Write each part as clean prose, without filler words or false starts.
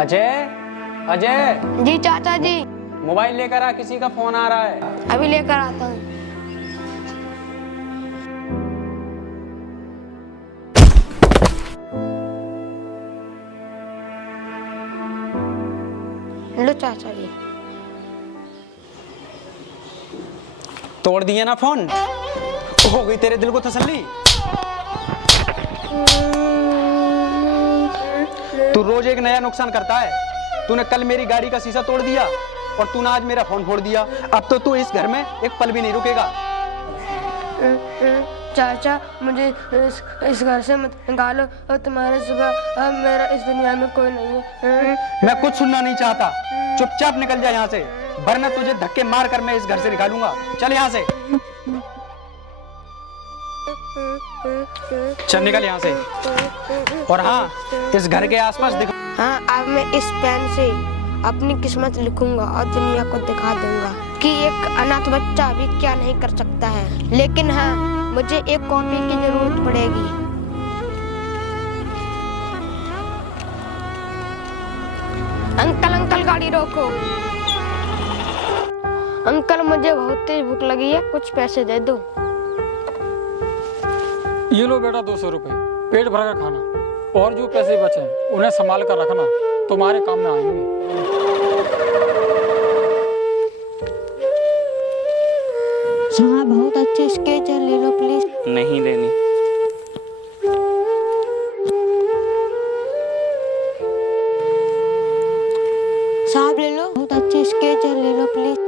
अजय, अजय। जी चाचा जी। मोबाइल लेकर आ, किसी का फोन आ रहा है। अभी लेकर आता हूँ। लो चाचा जी। तोड़ दिए ना फोन? हो गई तेरे दिल को तसल्ली? तू रोज एक नया नुकसान करता है। तूने कल मेरी गाड़ी का शीशा तोड़ दिया और तूने आज मेरा फोन फोड़ दिया। अब तो तू इस घर में एक पल भी नहीं रुकेगा। चाचा मुझे इस घर से मत निकालो और तुम्हारे सिवा अब मेरा इस दुनिया में कोई नहीं है। मैं कुछ सुनना नहीं चाहता, चुपचाप निकल जा यहाँ से, वरना तुझे धक्के मार कर मैं इस घर से निकालूंगा। चल यहाँ से, चल निकल यहाँ से। और हाँ, इस घर के आसपास दिख। हाँ, अब मैं इस पेन से अपनी किस्मत लिखूंगा और दुनिया को दिखा दूंगा कि एक अनाथ बच्चा भी क्या नहीं कर सकता है। लेकिन हाँ, मुझे एक कॉपी की जरूरत पड़ेगी। अंकल अंकल गाड़ी रोको। अंकल मुझे बहुत तेज भूख लगी है, कुछ पैसे दे दो। ये लो बेटा 200 रुपए, पेट भर कर खाना और जो पैसे बचे उन्हें संभाल कर रखना, तुम्हारे काम में आएंगे। साहब बहुत अच्छी स्केच है, ले लो प्लीज। नहीं लेनी। साहब ले लो, बहुत अच्छी स्केच है, ले लो प्लीज।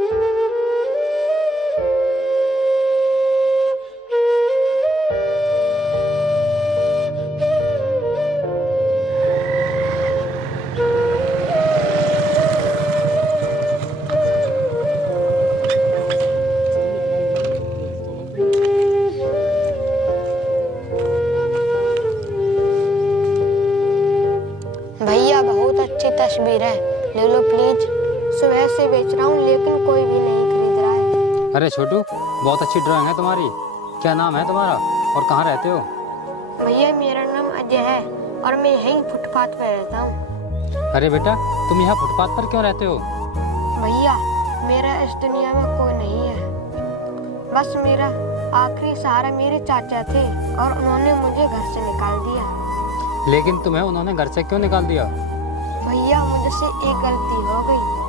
भैया बहुत अच्छी तस्वीर है, ले लो प्लीज। सुबह से बेच रहा हूँ लेकिन कोई भी नहीं खरीद रहा है। अरे छोटू, बहुत अच्छी ड्राइंग है तुम्हारी। क्या नाम है तुम्हारा और कहाँ रहते हो? भैया मेरा नाम अजय है और मैं यहीं फुटपाथ पे रहता हूँ। अरे बेटा, तुम यहाँ फुटपाथ पर क्यों रहते हो? भैया मेरा इस दुनिया में कोई नहीं है, बस मेरा आखिरी सहारा मेरे चाचा थे और उन्होंने मुझे घर से निकाल दिया। लेकिन तुम्हें उन्होंने घर से क्यों निकाल दिया? भैया मुझसे एक गलती हो गई।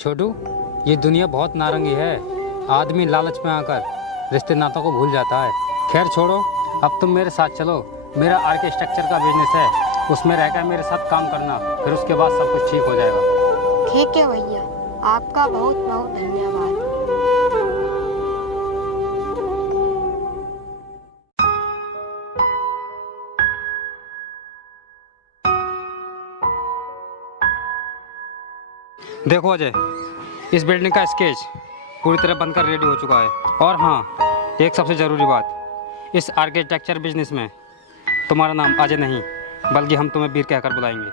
छोटू, ये दुनिया बहुत नारंगी है। आदमी लालच में आकर रिश्ते नातों को भूल जाता है। खैर छोड़ो, अब तुम मेरे साथ चलो। मेरा आर्किटेक्चर का बिजनेस है, उसमें रहकर मेरे साथ काम करना, फिर उसके बाद सब कुछ ठीक हो जाएगा। ठीक है भैया, आपका बहुत बहुत धन्यवाद। देखो अजय, इस बिल्डिंग का स्केच पूरी तरह बनकर रेडी हो चुका है। और हाँ, एक सबसे ज़रूरी बात, इस आर्किटेक्चर बिजनेस में तुम्हारा नाम अजय नहीं बल्कि हम तुम्हें वीर कहकर बुलाएंगे।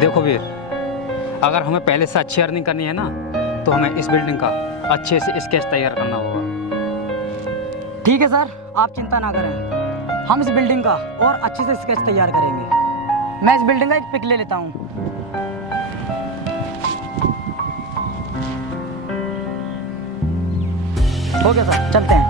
देखो वीर, अगर हमें पहले से अच्छी अर्निंग करनी है ना, तो हमें इस बिल्डिंग का अच्छे से स्केच तैयार करना होगा। ठीक है सर, आप चिंता ना करें, हम इस बिल्डिंग का और अच्छे से स्केच तैयार करेंगे। मैं इस बिल्डिंग का एक पिक ले लेता हूँ। ओके सर, चलते हैं।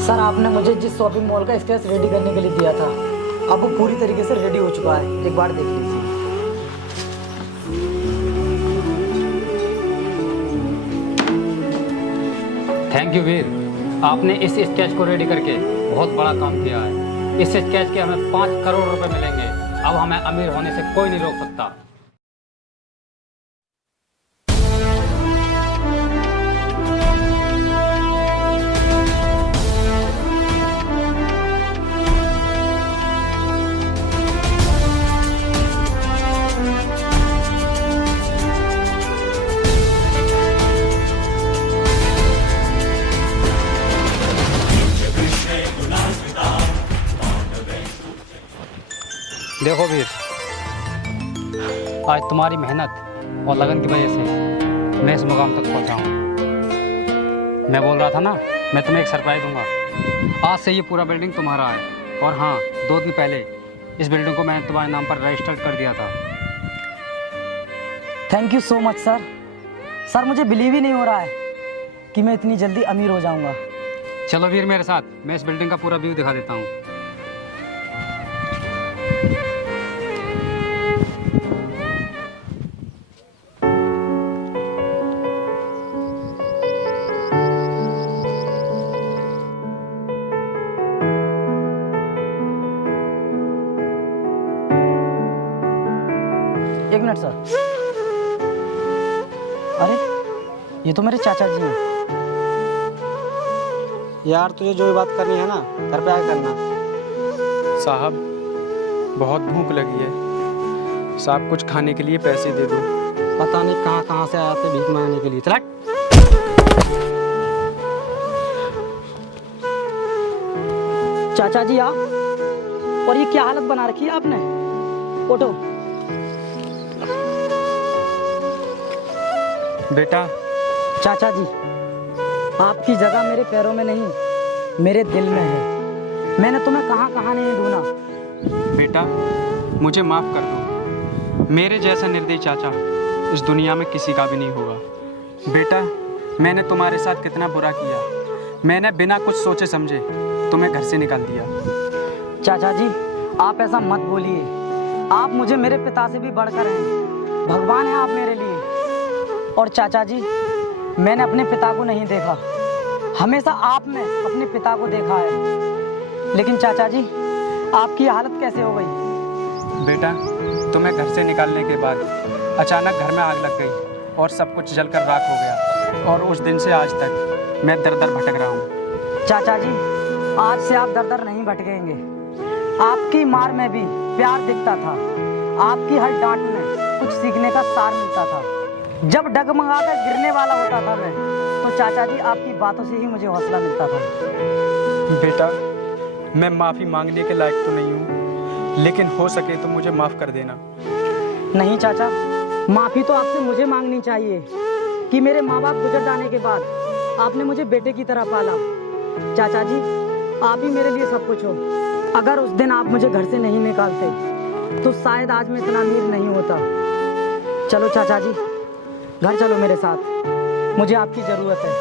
सर, आपने मुझे जिस शॉपिंग मॉल का स्केच रेडी करने के लिए दिया था, अब वो पूरी तरीके से रेडी हो चुका है। एक बार देख लीजिए। थैंक यू वीर, आपने इस स्केच को रेडी करके बहुत बड़ा काम किया है। इस स्केच के हमें 5 करोड़ रुपए मिलेंगे। अब हमें अमीर होने से कोई नहीं रोक सकता। देखो वीर, आज तुम्हारी मेहनत और लगन की वजह से मैं इस मुकाम तक पहुंचा हूँ। मैं बोल रहा था ना, मैं तुम्हें एक सरप्राइज दूंगा। आज से ये पूरा बिल्डिंग तुम्हारा है। और हाँ, 2 दिन पहले इस बिल्डिंग को मैंने तुम्हारे नाम पर रजिस्टर कर दिया था। Thank you so much sir. Sir मुझे बिलीव ही नहीं हो रहा है कि मैं इतनी जल्दी अमीर हो जाऊंगा। चलो वीर मेरे साथ, मैं इस बिल्डिंग का पूरा व्यू दिखा देता हूँ। एक मिनट सर। अरे ये तो मेरे चाचा जी हैं। यार तुझे जो बात करनी है ना, घर पे आके करना। साहब बहुत भूख लगी है, साहब कुछ खाने के लिए पैसे दे दो। पता नहीं कहाँ कहाँ से आए थे भीख मांगने के लिए। चला। चाचा जी आप, और ये क्या हालत बना रखी है आपने। उठो। बेटा चाचा जी, आपकी जगह मेरे पैरों में नहीं, मेरे दिल में है। मैंने तुम्हें कहाँ कहाँ नहीं ढूंढा। बेटा मुझे माफ़ कर दो, मेरे जैसा निर्दयी चाचा इस दुनिया में किसी का भी नहीं होगा। बेटा मैंने तुम्हारे साथ कितना बुरा किया, मैंने बिना कुछ सोचे समझे तुम्हें घर से निकाल दिया। चाचा जी आप ऐसा मत बोलिए, आप मुझे मेरे पिता से भी बढ़कर हैं, भगवान है आप मेरे लिए। और चाचा जी मैंने अपने पिता को नहीं देखा, हमेशा आप में अपने पिता को देखा है। लेकिन चाचा जी आपकी हालत कैसे हो गई। बेटा तुम्हें घर से निकालने के बाद अचानक घर में आग लग गई और सब कुछ जलकर राख हो गया, और उस दिन से आज तक मैं दर दर भटक रहा हूँ। चाचा जी आज से आप दर दर नहीं भटकेंगे। आपकी मार में भी प्यार दिखता था, आपकी हर डांट में कुछ सीखने का सार मिलता था। जब डगमगाकर गिरने वाला होता था मैं, तो चाचा जी आपकी बातों से ही मुझे हौसला मिलता था। बेटा मैं माफ़ी मांगने के लायक तो नहीं हूँ, लेकिन हो सके तो मुझे माफ़ कर देना। नहीं चाचा, माफ़ी तो आपसे मुझे मांगनी चाहिए कि मेरे माँ बाप गुजर जाने के बाद आपने मुझे बेटे की तरह पाला। चाचा जी आप ही मेरे लिए सब कुछ हो। अगर उस दिन आप मुझे घर से नहीं निकालते तो शायद आज मैं इतना अमीर नहीं होता। चलो चाचा जी घर चलो मेरे साथ, मुझे आपकी ज़रूरत है।